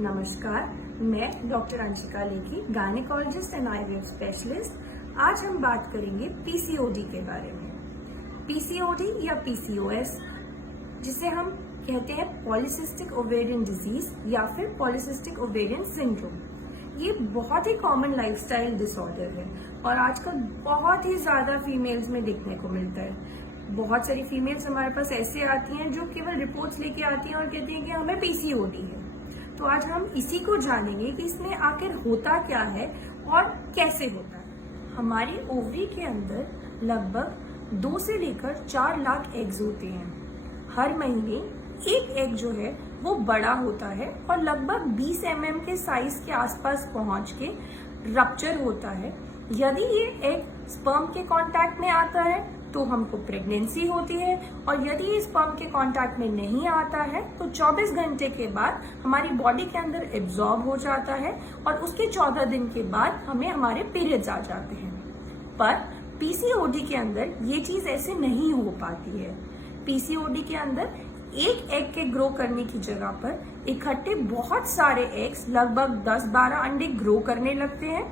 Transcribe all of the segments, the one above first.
नमस्कार, मैं doctor Anshika Lekhi, gynaecologist and IVF specialist. आज हम बात करेंगे पीसीओडी के बारे में। पीसीओडी या पीसीओएस, जिसे हम कहते हैं पॉलीसिस्टिक ओवेरियन डिजीज या फिर पॉलीसिस्टिक ओवेरियन सिंड्रोम, ये बहुत ही कॉमन लाइफस्टाइल डिसऑर्डर है और आजकल बहुत ही ज्यादा फीमेल्स में देखने को मिलता है। बहुत सारी फीमेल्स हमारे पास ऐसे आती हैं जो केवल रिपोर्ट्स लेके आती हैं और कहती हैं कि हमें पीसीओडी है। तो आज हम इसी को जानेंगे कि इसमें आखिर होता क्या है और कैसे होता है। हमारी ओवरी के अंदर लगभग 2 से लेकर 4 लाख एग्स होते हैं। हर महीने एक एग जो है वो बड़ा होता है और लगभग 20 mm के साइज के आसपास पहुंच के रप्चर होता है। यदि ये एग स्पर्म के कांटेक्ट में आता है तो हमको प्रेगनेंसी होती है, और यदि ये स्पर्म के कांटेक्ट में नहीं आता है तो 24 घंटे के बाद हमारी बॉडी के अंदर एब्जॉर्ब हो जाता है और उसके 14 दिन के बाद हमें हमारे पीरियड्स आ जाते हैं। पर पीसीओडी के अंदर ये चीज ऐसे नहीं हो पाती है। पीसीओडी के अंदर एक एग के ग्रो करने की जगह पर इकट्ठे बहुत सारे एग्स, लगभग 10-12 अंडे ग्रो करने लगते हैं।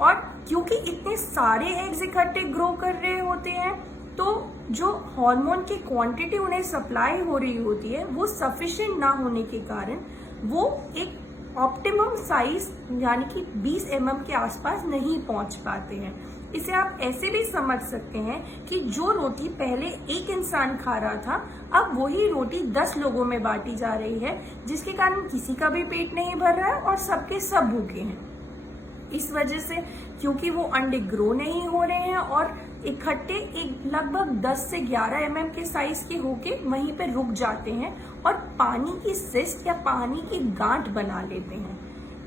और क्योंकि इतने सारे एग्स इकट्ठे ग्रो कर रहे होते हैं तो जो हार्मोन की क्वांटिटी उन्हें सप्लाई हो रही होती है वो सफिशिएंट ना होने के कारण वो एक ऑप्टिमम साइज यानी कि 20 mm के आसपास नहीं पहुंच पाते हैं। इसे आप ऐसे भी समझ सकते हैं कि जो रोटी पहले एक इंसान खा रहा था, अब वही रोटी 10 लोगों में बांटी जा रही है, जिसके कारण किसी का भी पेट नहीं भर रहा है और सबके सब भूखे हैं। इस वजह से क्योंकि वो अंडे ग्रो नहीं हो रहे हैं और इकट्ठे एक लगभग 10 से 11 mm के साइज के होके वहीं पे रुक जाते हैं और पानी की सिस्ट या पानी की गांठ बना लेते हैं,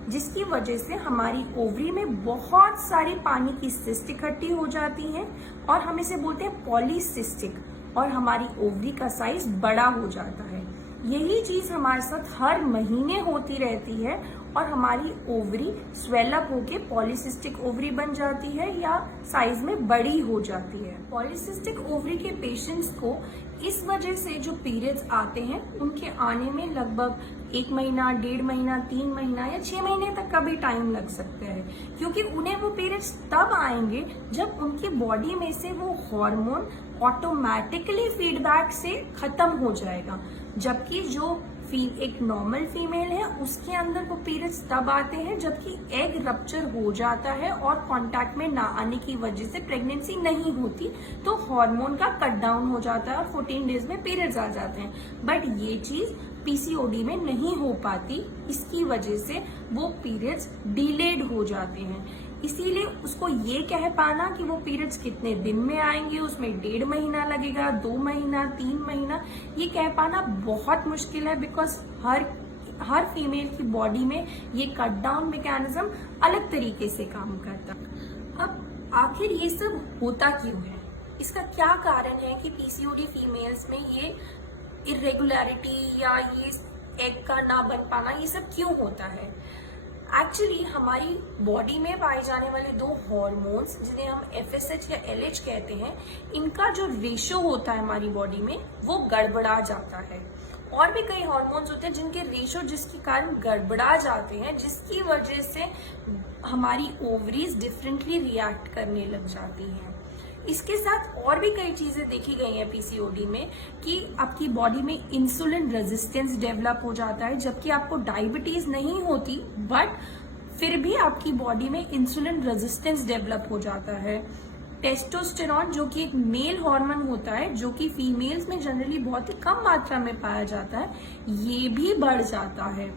जिसकी वजह से हमारी ओवरी में बहुत सारी पानी की सिस्ट इकट्ठी हो जाती हैं और हम इसे बोलते हैं पॉलीसिस्टिक, और हमारी ओवरी का साइज बड़ा हो जाता है। यही चीज हमारे साथ हर महीने होती रहती है और हमारी ओवरी स्वेलअप होके पॉलीसिस्टिक ओवरी बन जाती है या साइज में बड़ी हो जाती है। पॉलीसिस्टिक ओवरी के पेशेंट्स को इस वजह से जो पीरियड्स आते हैं उनके आने में लगभग 1 महीना, 1.5 महीना, 3 महीना या 6 महीने तक का भी टाइम लग सकता है, क्योंकि उन्हें वो पीरियड्स तब आएंगे जब उनकी बॉडी में से वो हार्मोन ऑटोमेटिकली फीडबैक से खत्म हो जाएगा। जबकि जो एक नॉर्मल फीमेल है उसके अंदर वो पीरियड्स तब आते हैं जबकि एग रप्चर हो जाता है और कांटेक्ट में ना आने की वजह से प्रेगनेंसी नहीं होती, तो हार्मोन का कट डाउन हो जाता है और 14 डेज में पीरियड्स आ जाते हैं। बट ये चीज पीसीओडी में नहीं हो पाती, इसकी वजह से वो पीरियड्स डिलेड हो जाते हैं। इसीलिए उसको ये कह पाना कि वो पीरियड्स कितने दिन में आएंगे, उसमें 1.5 महीना लगेगा, 2 महीना, 3 महीना, ये कह पाना बहुत मुश्किल है। बिकॉज हर फीमेल की बॉडी में ये कट डाउन मैकेनिज्म अलग तरीके से काम करता है। अब आखिर ये सब होता क्यों है, इसका क्या कारण है कि पीसीओडी फीमेल्स में ये इरेगुलरिटी या ये एग का ना बन पाना, ये सब क्यों होता है? एक्चुअली हमारी बॉडी में पाए जाने वाले 2 हॉर्मोन्स, जिन्हें हम FSH या LH कहते हैं, इनका जो रेशो होता है हमारी बॉडी में वो गड़बड़ा जाता है। और भी कई हॉर्मोन्स होते हैं जिनके रेशो जिसके कारण गड़बड़ा जाते हैं, जिसकी वजह से हमारी ओवरीज डिफरेंटली रिएक्ट करने लग जाती हैं। इसके साथ और भी कई चीजें देखी गई हैं पीसीओडी में कि आपकी बॉडी में इंसुलिन रेजिस्टेंस डेवलप हो जाता है, जबकि आपको डायबिटीज नहीं होती, बट फिर भी आपकी बॉडी में इंसुलिन रेजिस्टेंस डेवलप हो जाता है। टेस्टोस्टेरॉन, जो कि एक मेल हार्मोन होता है, जो कि फीमेल्स में जनरली बहुत ही कम मात्रा में पाया जाता है, ये भी बढ़ जाता है।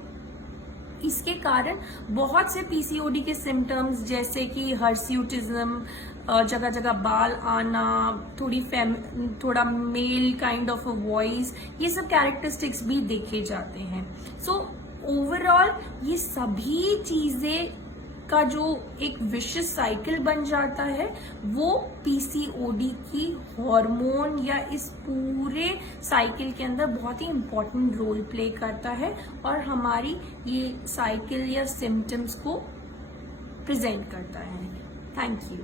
इसके कारण बहुत से पीसीओडी के सिम्टम्स जैसे कि हर्स्यूटिज्म, जगह जगह बाल आना, थोड़ा male kind of a voice, ये सब कैरेक्टरिस्टिक्स भी देखे जाते हैं। सो ओवरऑल ये सभी चीजें का जो एक विशियस साइकिल बन जाता है वो पीसीओडी की हार्मोन या इस पूरे साइकिल के अंदर बहुत ही इम्पोर्टेंट रोल प्ले करता है और हमारी ये साइकिल या सिम्टम्स को प्रेजेंट करता है। Thank you.